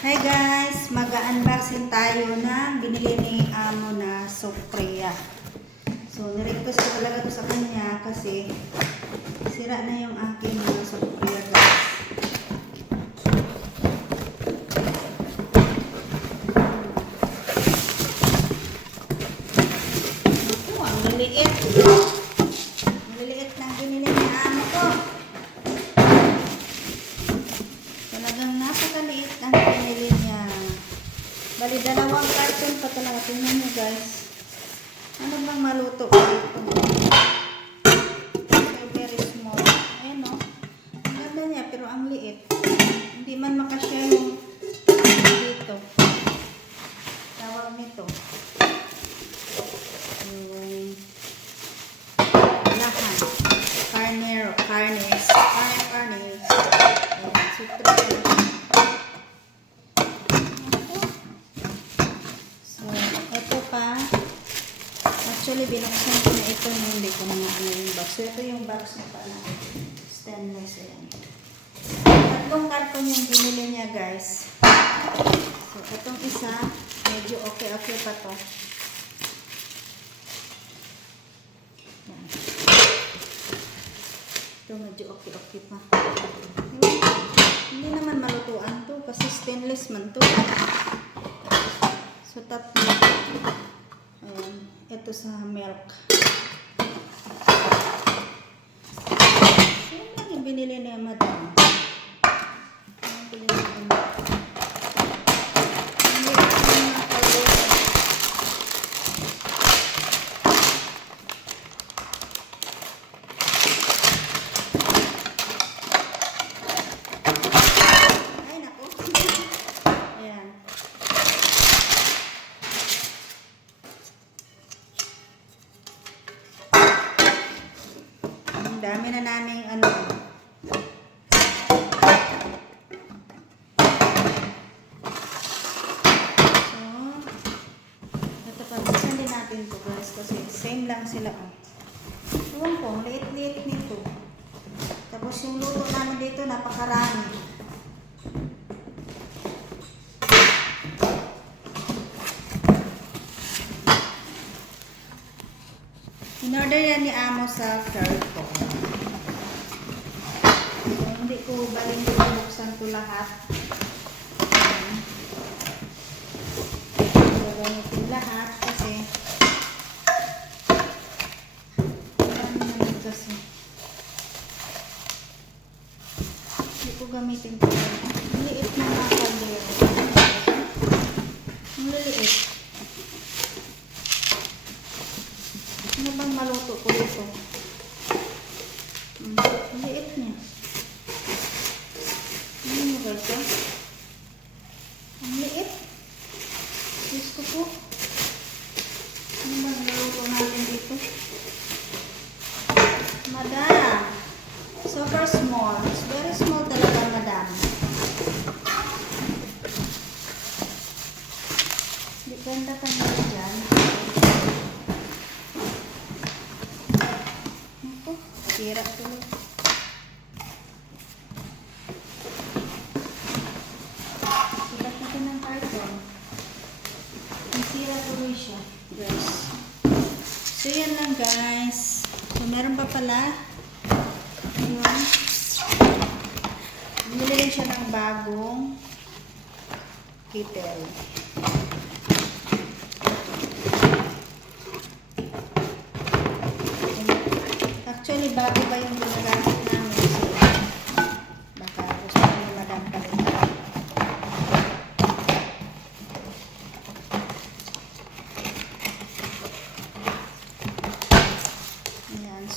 Hi guys, mag-unboxing tayo ng binili ni Amo na Sofria. So, nirequest ko talaga to sa kanya kasi sira na yung aking mga Sofria guys. Ito, ang liliit. Ang liliit ng binili ni Amo ko. Bali, dalawang carton pa talaga. Tingnan niyo guys. Ano bang maluto ko dito? Very, very small. Ayan o. Ang ganda niya, pero ang liit. Hindi man makasya yung dito. Tawag nito. Yung lahan. Carnero. Carnes. Carne, carne. Ayan, sutra. So, ito pa. Actually, binuksan ko na ito. Hindi ko na ano yung box. So, ito yung box na pala. Stainless. Ayan. Tatlong karton yung binili niya, guys. So, itong isa, medyo okay-okay pa to. Ito medyo okay-okay pa. Hindi naman malutuan to kasi stainless man to. So, tatlo. Ayan. Ito sa milk. Yun lang yung binili niya, madam. Dami na naming ano. So, ito pa. Buksan din natin to guys kasi same lang sila. Oh. Ko, ang liit-liit nito. Tapos yung luto namin dito, napakarami. In-order yan ni Amo sa Carrefour. So, hindi ko baling ko buksan to lahat. Ayan. Gagamitin lahat kasi kasi hindi ko gamitin to. Ang liit na mga kaldero. Ang liliit. Mo ba ito? Ang liit. Diyos ko po. Ano? Madam. Super small. It's very small talaga, madam. Depende tayo dyan. Ako, tuloy. Tuloy siya. Guys. So, yan lang guys. So, meron pa pala. Ayun. Rin siya ng bagong kettle. Actually, bago ba yung ginagamit namin? So, baka gusto ko ni Madam palitan. Ayan.